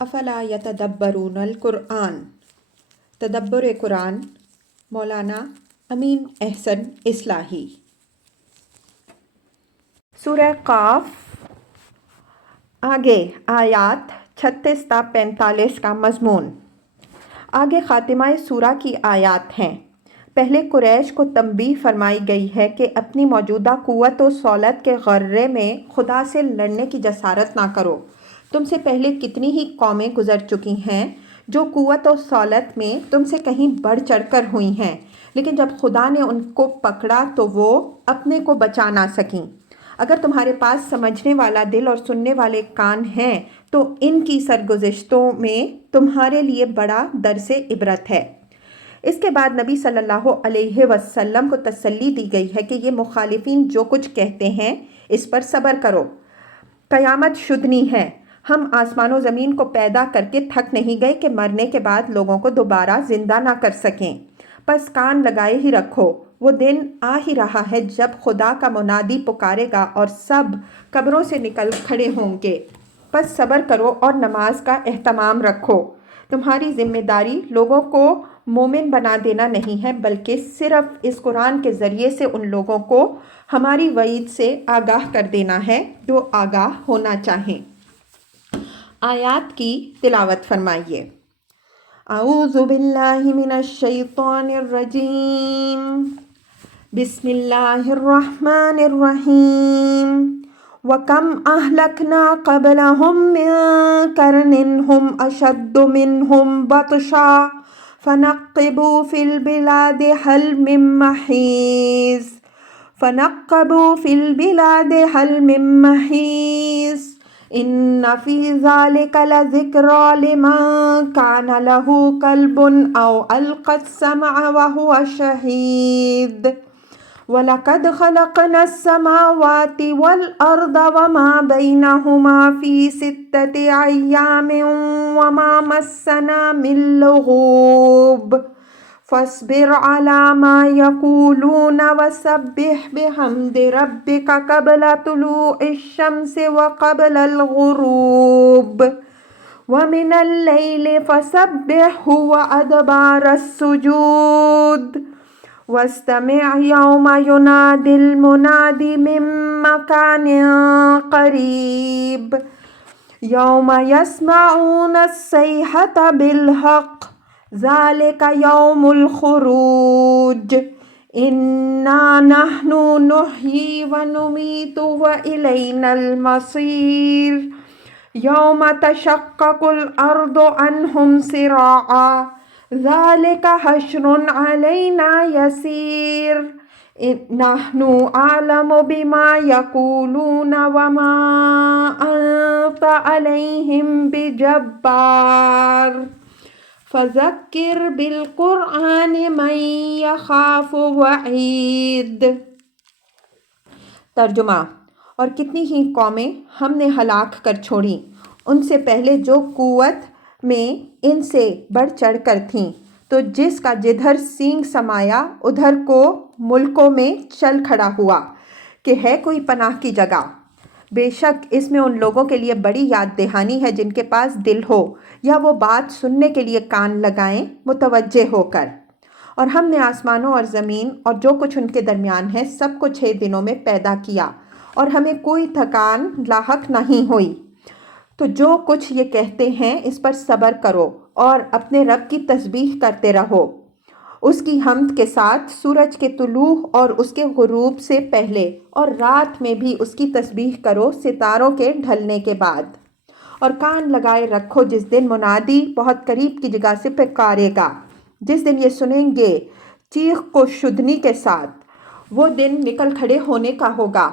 افلا یتدبرون القرآن، تدبر قرآن، مولانا امین احسن اصلاحی۔ سورہ قاف، آگے آیات 36 تا 45 کا مضمون۔ آگے خاتمہ سورہ کی آیات ہیں۔ پہلے قریش کو تنبیہ فرمائی گئی ہے کہ اپنی موجودہ قوت و صولت کے غرے میں خدا سے لڑنے کی جسارت نہ کرو۔ تم سے پہلے کتنی ہی قومیں گزر چکی ہیں جو قوت و صولت میں تم سے کہیں بڑھ چڑھ کر ہوئی ہیں، لیکن جب خدا نے ان کو پکڑا تو وہ اپنے کو بچا نہ سکیں۔ اگر تمہارے پاس سمجھنے والا دل اور سننے والے کان ہیں تو ان کی سرگزشتوں میں تمہارے لیے بڑا درس عبرت ہے۔ اس کے بعد نبی صلی اللہ علیہ وسلم کو تسلی دی گئی ہے کہ یہ مخالفین جو کچھ کہتے ہیں اس پر صبر کرو۔ قیامت شدنی ہے۔ ہم آسمان و زمین کو پیدا کر کے تھک نہیں گئے کہ مرنے کے بعد لوگوں کو دوبارہ زندہ نہ کر سکیں۔ پس کان لگائے ہی رکھو، وہ دن آ ہی رہا ہے جب خدا کا منادی پکارے گا اور سب قبروں سے نکل کھڑے ہوں گے۔ پس صبر کرو اور نماز کا اہتمام رکھو۔ تمہاری ذمہ داری لوگوں کو مومن بنا دینا نہیں ہے، بلکہ صرف اس قرآن کے ذریعے سے ان لوگوں کو ہماری وعید سے آگاہ کر دینا ہے جو آگاہ ہونا چاہیں۔ آیات کی تلاوت فرمائیے۔ اعوذ باللہ من الشیطان الرجیم، بسم اللہ الرحمن الرحیم۔ وَكَمْ أَهْلَكْنَا قَبْلَهُم مِّن قَرْنٍ هُمْ أَشَدُّ مِنْهُمْ بَطْشًا فَنَقِّبُوا فِي الْبِلَادِ هَلْ مِن مَّحِيصٍ إِنَّ فِي ذَلِكَ لَذِكْرَىٰ لِمَن كَانَ لَهُ قَلْبٌ أَوْ أَلْقَى السَّمْعَ وَهُوَ شَهِيدٌ۔ وَلَقَدْ خَلَقْنَا السَّمَاوَاتِ وَالْأَرْضَ وَمَا بَيْنَهُمَا فِي 6 أَيَّامٍ وَمَا مَسَّنَا مِن لُّغُوبٍ فَاصْبِرْ عَلَىٰ مَا يَقُولُونَ وَسَبِّحْ بِحَمْدِ رَبِّكَ قَبْلَ طُلُوعِ الشَّمْسِ وَقَبْلَ الْغُرُوبِ وَمِنَ اللَّيْلِ فَسَبِّحْهُ وَأَدْبَارَ السُّجُودِ وَاسْتَمِعْ يَوْمَ يُنَادِ الْمُنَادِ مِن مَّكَانٍ قَرِيبٍ يَوْمَ يَسْمَعُونَ الصَّيْحَةَ بِالْحَقِّ ذَلِكَ يَوْمُ الْخُرُوجِ إِنَّا نَحْنُ نُحْيِي وَنُمِيتُ وَإِلَيْنَا الْمَصِيرُ يَوْمَ تَشَقَّقُ الْأَرْضُ عَنْهُمْ سِرَاعًا ذَلِكَ حَشْرٌ عَلَيْنَا يَسِيرٌ نَحْنُ أَعْلَمُ بِمَا يَقُولُونَ وَمَا أَنْتَ عَلَيْهِمْ بِجَبَّارٍ فَذَكِّرْ بِالْقُرْآنِ مَن يَخَافُ وَعِيدِ۔ ترجمہ۔ اور کتنی ہی قومیں ہم نے ہلاک کر چھوڑیں ان سے پہلے جو قوت میں ان سے بڑھ چڑھ کر تھیں، تو جس کا جدھر سینگ سمایا ادھر کو ملکوں میں چل کھڑا ہوا کہ ہے کوئی پناہ کی جگہ۔ بے شک اس میں ان لوگوں کے لیے بڑی یاد دہانی ہے جن کے پاس دل ہو یا وہ بات سننے کے لیے کان لگائیں متوجہ ہو کر۔ اور ہم نے آسمانوں اور زمین اور جو کچھ ان کے درمیان ہے سب کو 6 دنوں میں پیدا کیا اور ہمیں کوئی تھکان لاحق نہیں ہوئی۔ تو جو کچھ یہ کہتے ہیں اس پر صبر کرو اور اپنے رب کی تسبیح کرتے رہو، اس کی حمد کے ساتھ سورج کے طلوع اور اس کے غروب سے پہلے، اور رات میں بھی اس کی تسبیح کرو ستاروں کے ڈھلنے کے بعد۔ اور کان لگائے رکھو جس دن منادی بہت قریب کی جگہ سے پکارے گا، جس دن یہ سنیں گے چیخ کو شدنی کے ساتھ، وہ دن نکل کھڑے ہونے کا ہوگا۔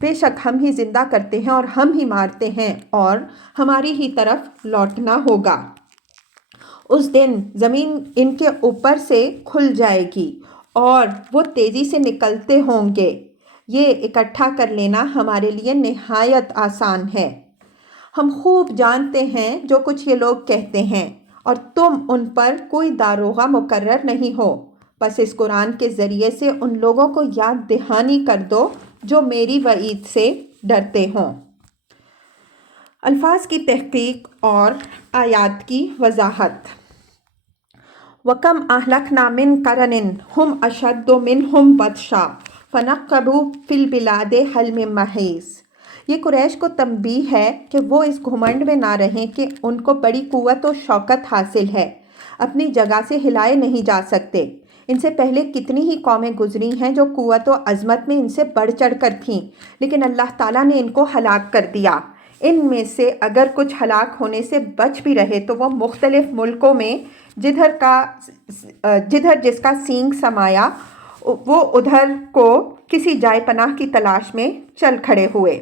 بے شک ہم ہی زندہ کرتے ہیں اور ہم ہی مارتے ہیں اور ہماری ہی طرف لوٹنا ہوگا۔ اس دن زمین ان کے اوپر سے کھل جائے گی اور وہ تیزی سے نکلتے ہوں گے۔ یہ اکٹھا کر لینا ہمارے لیے نہایت آسان ہے۔ ہم خوب جانتے ہیں جو کچھ یہ لوگ کہتے ہیں اور تم ان پر کوئی داروغہ مقرر نہیں ہو۔ بس اس قرآن کے ذریعے سے ان لوگوں کو یاد دہانی کر دو جو میری وعید سے ڈرتے ہوں۔ الفاظ کی تحقیق اور آیات کی وضاحت۔ وَكَمْ أَهْلَكْنَا مِنْ قَرْنٍ هُمْ أَشَدُّ مِنْهُمْ بَطْشًا فَنَقَّبُوا فِي الْبِلَادِ هَلْ مِن مَّحِيصٍ۔ یہ قریش کو تنبیہ ہے کہ وہ اس گھمنڈ میں نہ رہیں کہ ان کو بڑی قوت و شوکت حاصل ہے، اپنی جگہ سے ہلائے نہیں جا سکتے۔ ان سے پہلے کتنی ہی قومیں گزری ہیں جو قوت و عظمت میں ان سے بڑھ چڑھ کر تھیں، لیکن اللہ تعالیٰ نے ان کو ہلاک کر دیا۔ ان میں سے اگر کچھ ہلاک ہونے سے بچ بھی رہے تو وہ مختلف ملکوں میں جدھر جس کا سینگ سمایا وہ ادھر کو کسی جائے پناہ کی تلاش میں چل کھڑے ہوئے۔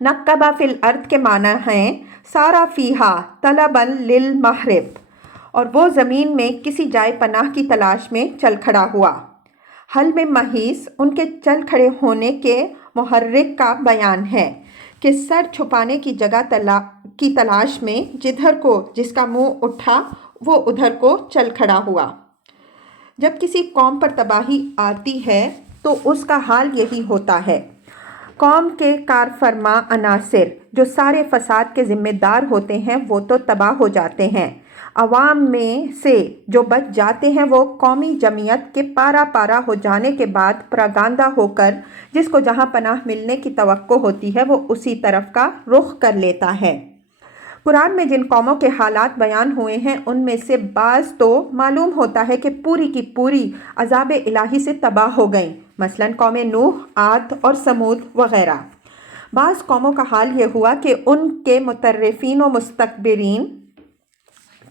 نقبہ فی الارض کے معنی ہیں سارا فیہا طلبا للمہرب، اور وہ زمین میں کسی جائے پناہ کی تلاش میں چل کھڑا ہوا۔ حل میں محیص ان کے چل کھڑے ہونے کے محرک کا بیان ہے کہ سر چھپانے کی جگہ کی تلاش میں جدھر کو جس کا منہ اٹھا وہ ادھر کو چل کھڑا ہوا۔ جب کسی قوم پر تباہی آتی ہے تو اس کا حال یہی ہوتا ہے۔ قوم کے کارفرما عناصر جو سارے فساد کے ذمہ دار ہوتے ہیں وہ تو تباہ ہو جاتے ہیں، عوام میں سے جو بچ جاتے ہیں وہ قومی جمعیت کے پارا پارا ہو جانے کے بعد پراگاندہ ہو کر جس کو جہاں پناہ ملنے کی توقع ہوتی ہے وہ اسی طرف کا رخ کر لیتا ہے۔ قرآن میں جن قوموں کے حالات بیان ہوئے ہیں ان میں سے بعض تو معلوم ہوتا ہے کہ پوری کی پوری عذاب الہی سے تباہ ہو گئیں، مثلاً قوم نوح، عاد اور سمود وغیرہ۔ بعض قوموں کا حال یہ ہوا کہ ان کے مترفین و مستکبرین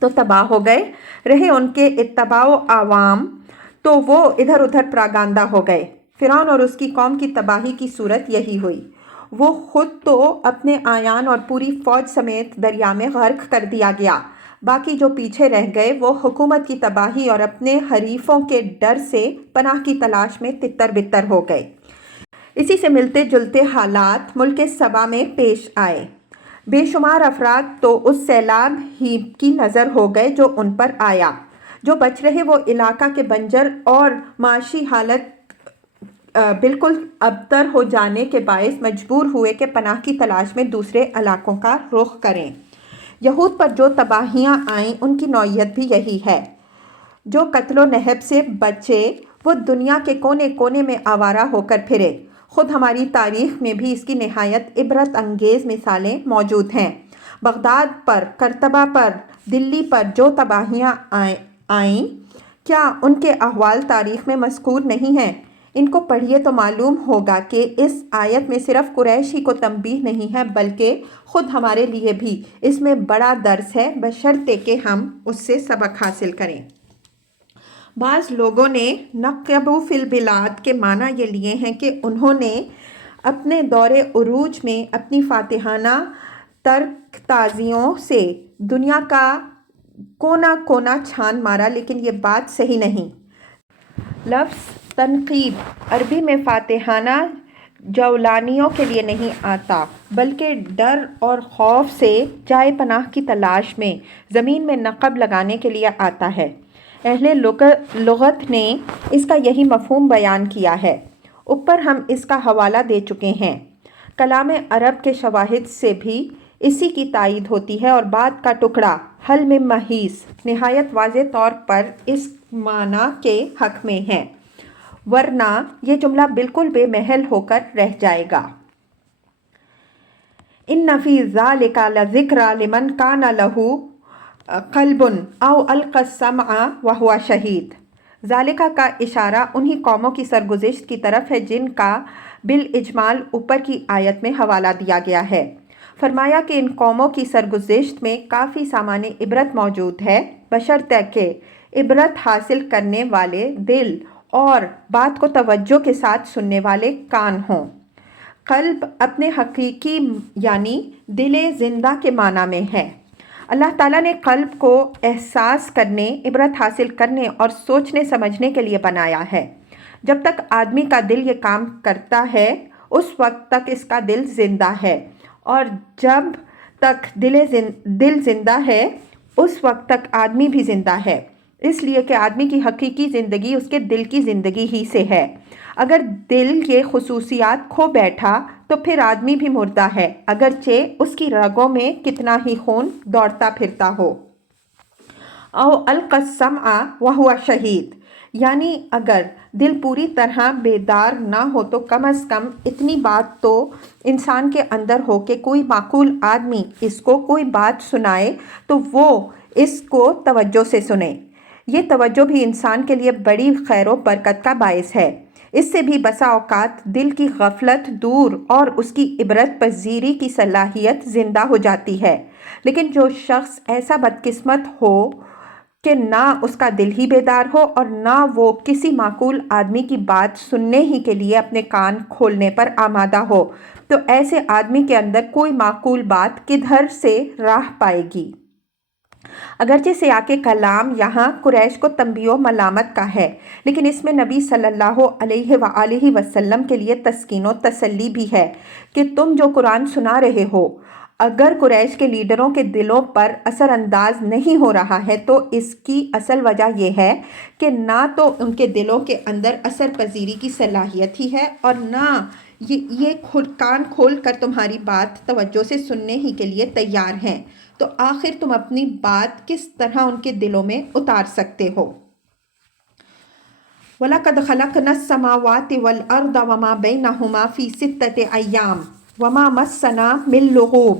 تو تباہ ہو گئے، رہے ان کے اتباع و عوام تو وہ ادھر ادھر پراگاندہ ہو گئے۔ فرعون اور اس کی قوم کی تباہی کی صورت یہی ہوئی۔ وہ خود تو اپنے آیان اور پوری فوج سمیت دریا میں غرق کر دیا گیا، باقی جو پیچھے رہ گئے وہ حکومت کی تباہی اور اپنے حریفوں کے ڈر سے پناہ کی تلاش میں تتر بتر ہو گئے۔ اسی سے ملتے جلتے حالات ملک سبا میں پیش آئے۔ بے شمار افراد تو اس سیلاب ہی کی نظر ہو گئے جو ان پر آیا۔ جو بچ رہے وہ علاقہ کے بنجر اور معاشی حالت بالکل ابتر ہو جانے کے باعث مجبور ہوئے کہ پناہ کی تلاش میں دوسرے علاقوں کا رخ کریں۔ یہود پر جو تباہیاں آئیں ان کی نوعیت بھی یہی ہے۔ جو قتل و نہب سے بچے وہ دنیا کے کونے کونے میں آوارہ ہو کر پھرے۔ خود ہماری تاریخ میں بھی اس کی نہایت عبرت انگیز مثالیں موجود ہیں۔ بغداد پر، کرتبہ پر، دلی پر جو تباہیاں آئیں کیا ان کے احوال تاریخ میں مذکور نہیں ہیں؟ ان کو پڑھیے تو معلوم ہوگا کہ اس آیت میں صرف قریش ہی کو تنبیہ نہیں ہے بلکہ خود ہمارے لیے بھی اس میں بڑا درس ہے، بشرطے کہ ہم اس سے سبق حاصل کریں۔ بعض لوگوں نے نقبوا فی البلاد کے معنی یہ لیے ہیں کہ انہوں نے اپنے دور عروج میں اپنی فاتحانہ ترک تازیوں سے دنیا کا کونا کونا چھان مارا، لیکن یہ بات صحیح نہیں۔ لفظ تنقیب عربی میں فاتحانہ جولانیوں کے لیے نہیں آتا بلکہ ڈر اور خوف سے جائے پناہ کی تلاش میں زمین میں نقب لگانے کے لیے آتا ہے۔ اہل لغت نے اس کا یہی مفہوم بیان کیا ہے۔ اوپر ہم اس کا حوالہ دے چکے ہیں۔ کلام عرب کے شواہد سے بھی اسی کی تائید ہوتی ہے اور بعد کا ٹکڑا حل من محیص نہایت واضح طور پر اس معنی کے حق میں ہے، ورنہ یہ جملہ بالکل بے محل ہو کر رہ جائے گا۔ ان فی ذالک لذکری لمن کان لہ قلب او القی السمع وہو شہید۔ ذالکہ کا اشارہ انہی قوموں کی سرگزشت کی طرف ہے جن کا بالاجمال اوپر کی آیت میں حوالہ دیا گیا ہے۔ فرمایا کہ ان قوموں کی سرگزشت میں کافی سامان عبرت موجود ہے، بشرطے کہ عبرت حاصل کرنے والے دل اور بات کو توجہ کے ساتھ سننے والے کان ہوں۔ قلب اپنے حقیقی یعنی دل زندہ کے معنی میں ہے۔ اللہ تعالیٰ نے قلب کو احساس کرنے، عبرت حاصل کرنے اور سوچنے سمجھنے کے لیے بنایا ہے۔ جب تک آدمی کا دل یہ کام کرتا ہے اس وقت تک اس کا دل زندہ ہے، اور جب تک دل زندہ ہے اس وقت تک آدمی بھی زندہ ہے، اس لیے کہ آدمی کی حقیقی زندگی اس کے دل کی زندگی ہی سے ہے۔ اگر دل یہ خصوصیات کھو بیٹھا تو پھر آدمی بھی مردہ ہے، اگرچہ اس کی رگوں میں کتنا ہی خون دوڑتا پھرتا ہو۔ او القى السمع وهو شہید، یعنی اگر دل پوری طرح بیدار نہ ہو تو کم از کم اتنی بات تو انسان کے اندر ہو کہ کوئی معقول آدمی اس کو کوئی بات سنائے تو وہ اس کو توجہ سے سنے۔ یہ توجہ بھی انسان کے لیے بڑی خیر و برکت کا باعث ہے۔ اس سے بھی بسا اوقات دل کی غفلت دور اور اس کی عبرت پذیری کی صلاحیت زندہ ہو جاتی ہے۔ لیکن جو شخص ایسا بدقسمت ہو کہ نہ اس کا دل ہی بیدار ہو اور نہ وہ کسی معقول آدمی کی بات سننے ہی کے لیے اپنے کان کھولنے پر آمادہ ہو، تو ایسے آدمی کے اندر کوئی معقول بات کدھر سے راہ پائے گی؟ اگرچہ سیاق کلام یہاں قریش کو تنبیہ و ملامت کا ہے، لیکن اس میں نبی صلی اللہ علیہ وآلہ وسلم کے لیے تسکین و تسلی بھی ہے کہ تم جو قرآن سنا رہے ہو، اگر قریش کے لیڈروں کے دلوں پر اثر انداز نہیں ہو رہا ہے تو اس کی اصل وجہ یہ ہے کہ نہ تو ان کے دلوں کے اندر اثر پذیری کی صلاحیت ہی ہے اور نہ یہ کان کھول کر تمہاری بات توجہ سے سننے ہی کے لیے تیار ہیں، تو آخر تم اپنی بات کس طرح ان کے دلوں میں اتار سکتے ہو؟ وَلَقَدْ خَلَقْنَا السَّمَاوَاتِ وَالْأَرْضَ وَمَا بَيْنَهُمَا فِي سِتَّةِ أَيَّامٍ وَمَا مَسَّنَا مِن لُغُوبٍ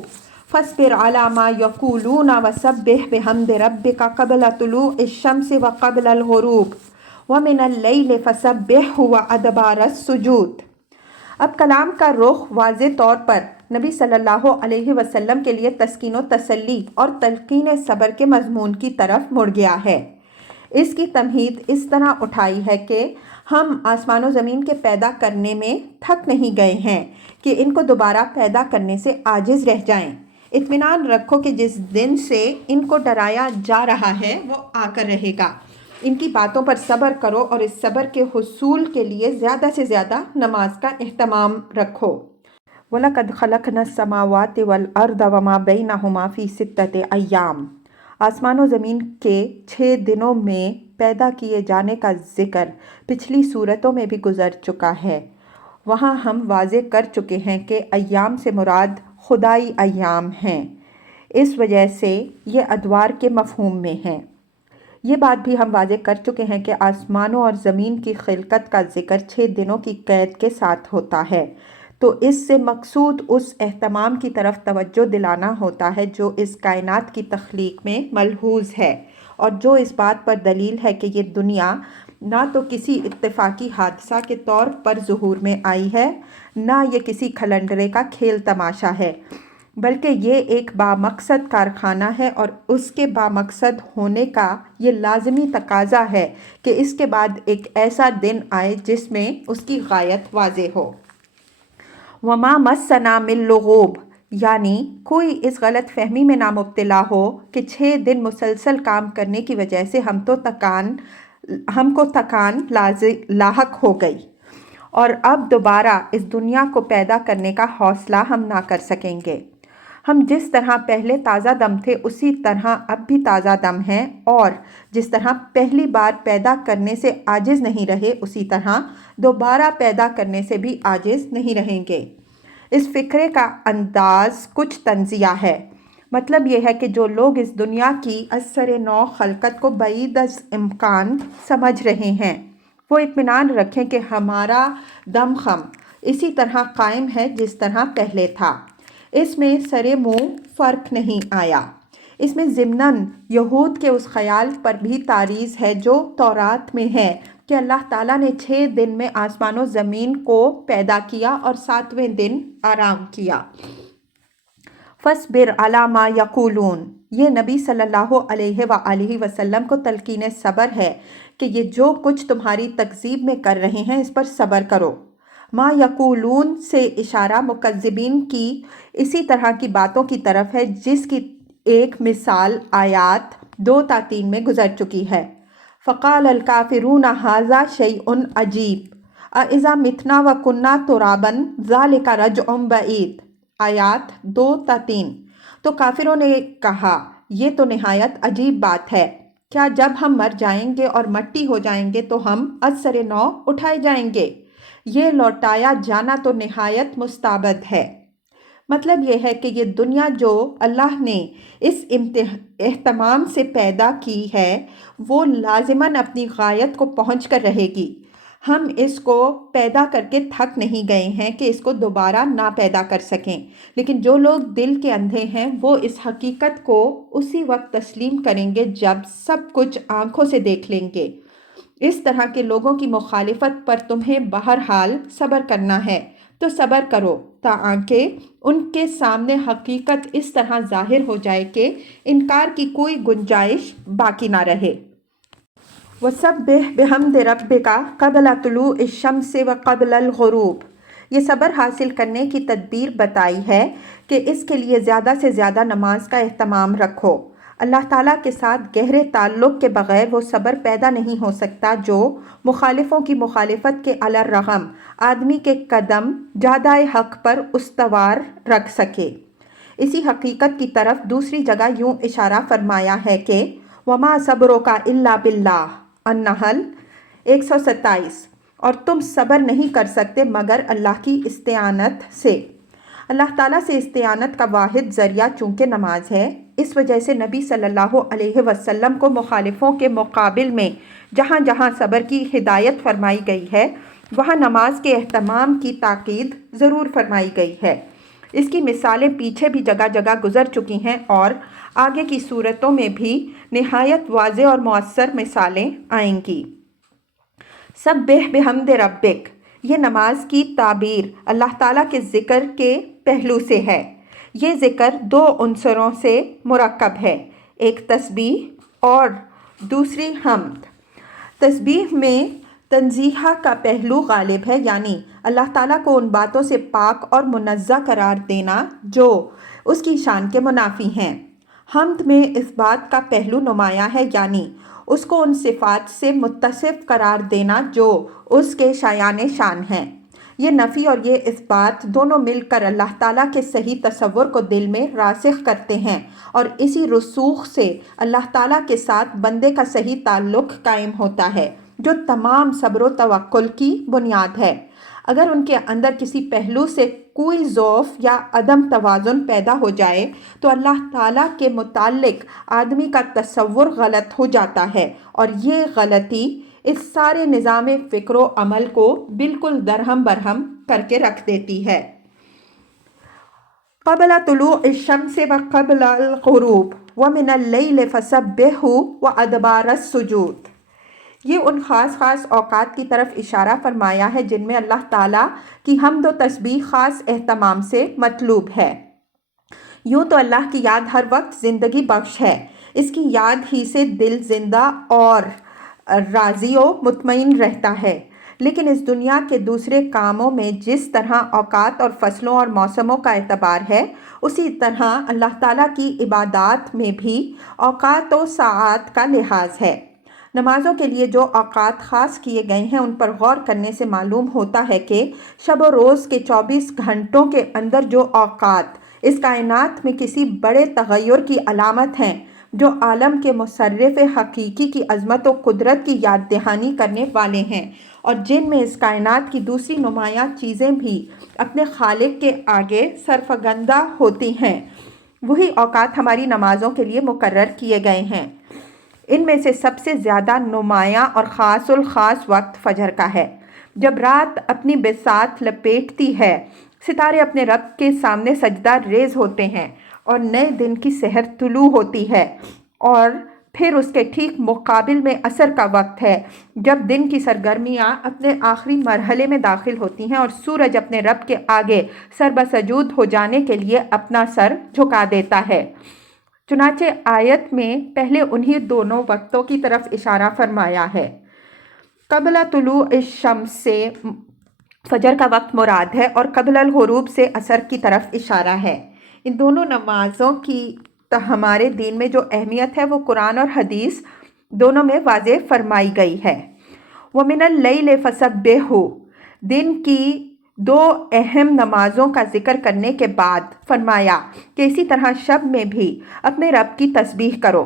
فَاصْبِرْ عَلَى مَا يَقُولُونَ وَسَبِّحْ بِحَمْدِ رَبِّكَ قَبْلَ طُلُوعِ الشَّمْسِ وَقَبْلَ الْغُرُوبِ وَمِنَ اللَّيْلِ فَسَبِّحْهُ وَأَدْبَارَ السُّجُودِ۔ اب کلام کا رخ واضح طور پر نبی صلی اللہ علیہ وسلم کے لیے تسکین و تسلی اور تلقین صبر کے مضمون کی طرف مڑ گیا ہے۔ اس کی تمہید اس طرح اٹھائی ہے کہ ہم آسمان و زمین کے پیدا کرنے میں تھک نہیں گئے ہیں کہ ان کو دوبارہ پیدا کرنے سے عاجز رہ جائیں۔ اطمینان رکھو کہ جس دن سے ان کو ڈرایا جا رہا ہے وہ آ کر رہے گا۔ ان کی باتوں پر صبر کرو اور اس صبر کے حصول کے لیے زیادہ سے زیادہ نماز کا اہتمام رکھو۔ وَلَقَدْ خَلَقْنَا السَّمَاوَاتِ وَالْأَرْضَ وَمَا بَيْنَهُمَا فِي سِتَّةِ أَيَّامٍ، آسمان و زمین کے 6 دنوں میں پیدا کیے جانے کا ذکر پچھلی صورتوں میں بھی گزر چکا ہے۔ وہاں ہم واضح کر چکے ہیں کہ ایام سے مراد خدائی ایام ہیں، اس وجہ سے یہ ادوار کے مفہوم میں ہیں۔ یہ بات بھی ہم واضح کر چکے ہیں کہ آسمانوں اور زمین کی خلقت کا ذکر 6 دنوں کی قید کے ساتھ ہوتا ہے، تو اس سے مقصود اس اہتمام کی طرف توجہ دلانا ہوتا ہے جو اس کائنات کی تخلیق میں ملحوظ ہے، اور جو اس بات پر دلیل ہے کہ یہ دنیا نہ تو کسی اتفاقی حادثہ کے طور پر ظہور میں آئی ہے، نہ یہ کسی کھلنڈرے کا کھیل تماشا ہے، بلکہ یہ ایک بامقصد کارخانہ ہے، اور اس کے بامقصد ہونے کا یہ لازمی تقاضا ہے کہ اس کے بعد ایک ایسا دن آئے جس میں اس کی غایت واضح ہو۔ وَمَا مَسَّنَا مِن لُغُوبٍ، یعنی کوئی اس غلط فہمی میں نہ مبتلا ہو کہ 6 دن مسلسل کام کرنے کی وجہ سے ہم کو تکان لاحق ہو گئی اور اب دوبارہ اس دنیا کو پیدا کرنے کا حوصلہ ہم نہ کر سکیں گے۔ ہم جس طرح پہلے تازہ دم تھے اسی طرح اب بھی تازہ دم ہیں، اور جس طرح پہلی بار پیدا کرنے سے عاجز نہیں رہے اسی طرح دوبارہ پیدا کرنے سے بھی عاجز نہیں رہیں گے۔ اس فقرے کا انداز کچھ طنزیہ ہے۔ مطلب یہ ہے کہ جو لوگ اس دنیا کی ازسر نو خلقت کو بعید از امکان سمجھ رہے ہیں وہ اطمینان رکھیں کہ ہمارا دم خم اسی طرح قائم ہے جس طرح پہلے تھا۔ اس میں سرے منہ فرق نہیں آیا۔ اس میں ضمناً یہود کے اس خیال پر بھی تعریض ہے جو تورات میں ہے کہ اللہ تعالیٰ نے 6 دن میں آسمان و زمین کو پیدا کیا اور 7ویں دن آرام کیا۔ فَاصْبِرْ عَلَىٰ مَا يَقُولُونَ، یہ نبی صلی اللہ علیہ وآلہ وسلم کو تلقین صبر ہے کہ یہ جو کچھ تمہاری تکذیب میں کر رہے ہیں اس پر صبر کرو۔ ما یقولون سے اشارہ مکذبین کی اسی طرح کی باتوں کی طرف ہے جس کی ایک مثال آیات 2-3 میں گزر چکی ہے۔ فَقَالَ الْكَافِرُونَ هَٰذَا شَيْءٌ عَجِیبٌ أَإِذَا مِتْنَا وَكُنَّا تُرَابًا ذَٰلِکَ رَجْعٌ بَعِیدٌ، آیات 2-3۔ تو کافروں نے کہا یہ تو نہایت عجیب بات ہے، کیا جب ہم مر جائیں گے اور مٹی ہو جائیں گے تو ہم از سر نو اٹھائے جائیں گے؟ یہ لوٹایا جانا تو نہایت مستبد ہے۔ مطلب یہ ہے کہ یہ دنیا جو اللہ نے اس اہتمام سے پیدا کی ہے وہ لازماً اپنی غایت کو پہنچ کر رہے گی۔ ہم اس کو پیدا کر کے تھک نہیں گئے ہیں کہ اس کو دوبارہ نہ پیدا کر سکیں، لیکن جو لوگ دل کے اندھے ہیں وہ اس حقیقت کو اسی وقت تسلیم کریں گے جب سب کچھ آنکھوں سے دیکھ لیں گے۔ اس طرح کے لوگوں کی مخالفت پر تمہیں بہرحال صبر کرنا ہے، تو صبر کرو تاکہ ان کے سامنے حقیقت اس طرح ظاہر ہو جائے کہ انکار کی کوئی گنجائش باقی نہ رہے۔ وَسَبِّحْ بِحَمْدِ رَبِّكَ قَبْلَ طُلُوعِ الشَّمْسِ وَقَبْلَ الْغُرُوبِ۔ یہ صبر حاصل کرنے کی تدبیر بتائی ہے کہ اس کے لیے زیادہ سے زیادہ نماز کا اہتمام رکھو۔ اللہ تعالیٰ کے ساتھ گہرے تعلق کے بغیر وہ صبر پیدا نہیں ہو سکتا جو مخالفوں کی مخالفت کے علی الرغم آدمی کے قدم جادۂ حق پر استوار رکھ سکے۔ اسی حقیقت کی طرف دوسری جگہ یوں اشارہ فرمایا ہے کہ وَمَا صَبْرُكَ إِلَّا بِاللَّهِ النحل 127، اور تم صبر نہیں کر سکتے مگر اللہ کی استعانت سے۔ اللہ تعالیٰ سے استعانت کا واحد ذریعہ چونکہ نماز ہے، اس وجہ سے نبی صلی اللہ علیہ وسلم کو مخالفوں کے مقابل میں جہاں جہاں صبر کی ہدایت فرمائی گئی ہے وہاں نماز کے اہتمام کی تاکید ضرور فرمائی گئی ہے۔ اس کی مثالیں پیچھے بھی جگہ جگہ گزر چکی ہیں اور آگے کی صورتوں میں بھی نہایت واضح اور مؤثر مثالیں آئیں گی۔ سبح بحمد ربک، یہ نماز کی تعبیر اللہ تعالیٰ کے ذکر کے پہلو سے ہے۔ یہ ذکر دو عنصروں سے مرکب ہے، ایک تسبیح اور دوسری حمد۔ تسبیح میں تنزیہ کا پہلو غالب ہے، یعنی اللہ تعالیٰ کو ان باتوں سے پاک اور منزہ قرار دینا جو اس کی شان کے منافی ہیں۔ حمد میں اس بات کا پہلو نمایاں ہے، یعنی اس کو ان صفات سے متصف قرار دینا جو اس کے شایان شان ہیں۔ یہ نفی اور یہ اثبات دونوں مل کر اللہ تعالیٰ کے صحیح تصور کو دل میں راسخ کرتے ہیں اور اسی رسوخ سے اللہ تعالیٰ کے ساتھ بندے کا صحیح تعلق قائم ہوتا ہے جو تمام صبر و توکل کی بنیاد ہے۔ اگر ان کے اندر کسی پہلو سے کوئی ضعف یا عدم توازن پیدا ہو جائے تو اللہ تعالیٰ کے متعلق آدمی کا تصور غلط ہو جاتا ہے اور یہ غلطی اس سارے نظام فکر و عمل کو بالکل درہم برہم کر کے رکھ دیتی ہے۔ قبل طلوع الشمس وقبل الغروب ومن اللیل فسبحہ وادبار السجود۔ یہ ان خاص اوقات کی طرف اشارہ فرمایا ہے جن میں اللہ تعالیٰ کی حمد و تسبیح خاص اہتمام سے مطلوب ہے۔ یوں تو اللہ کی یاد ہر وقت زندگی بخش ہے، اس کی یاد ہی سے دل زندہ اور راضی و مطمئن رہتا ہے، لیکن اس دنیا کے دوسرے کاموں میں جس طرح اوقات اور فصلوں اور موسموں کا اعتبار ہے اسی طرح اللہ تعالیٰ کی عبادات میں بھی اوقات و ساعات کا لحاظ ہے۔ نمازوں کے لیے جو اوقات خاص کیے گئے ہیں ان پر غور کرنے سے معلوم ہوتا ہے کہ شب و روز کے 24 گھنٹوں کے اندر جو اوقات اس کائنات میں کسی بڑے تغیر کی علامت ہیں، جو عالم کے مصرف حقیقی کی عظمت و قدرت کی یاد دہانی کرنے والے ہیں اور جن میں اس کائنات کی دوسری نمایاں چیزیں بھی اپنے خالق کے آگے سرفگندہ ہوتی ہیں، وہی اوقات ہماری نمازوں کے لیے مقرر کیے گئے ہیں۔ ان میں سے سب سے زیادہ نمایاں اور خاص الخاص وقت فجر کا ہے، جب رات اپنی بساط لپیٹتی ہے، ستارے اپنے رب کے سامنے سجدہ ریز ہوتے ہیں اور نئے دن کی سحر طلوع ہوتی ہے، اور پھر اس کے ٹھیک مقابل میں عصر کا وقت ہے جب دن کی سرگرمیاں اپنے آخری مرحلے میں داخل ہوتی ہیں اور سورج اپنے رب کے آگے سر بسجود ہو جانے کے لیے اپنا سر جھکا دیتا ہے۔ چنانچہ آیت میں پہلے انہی دونوں وقتوں کی طرف اشارہ فرمایا ہے۔ قبل طلوع الشمس سے فجر کا وقت مراد ہے اور قبل الغروب سے عصر کی طرف اشارہ ہے۔ ان دونوں نمازوں کی ہمارے دین میں جو اہمیت ہے وہ قرآن اور حدیث دونوں میں واضح فرمائی گئی ہے۔ وَمِنَ اللَّيْلِ فَسَبِّحْهُ، دن کی دو اہم نمازوں کا ذکر کرنے کے بعد فرمایا کہ اسی طرح شب میں بھی اپنے رب کی تسبیح کرو۔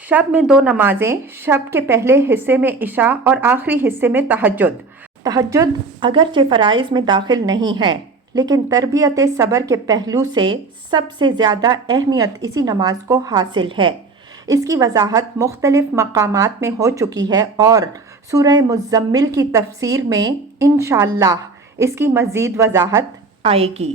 شب میں دو نمازیں، شب کے پہلے حصے میں عشاء اور آخری حصے میں تہجد۔ تہجد اگرچہ فرائض میں داخل نہیں ہے، لیکن تربیت صبر کے پہلو سے سب سے زیادہ اہمیت اسی نماز کو حاصل ہے۔ اس کی وضاحت مختلف مقامات میں ہو چکی ہے اور سورہ مزمل کی تفسیر میں انشاءاللہ اس کی مزید وضاحت آئے گی۔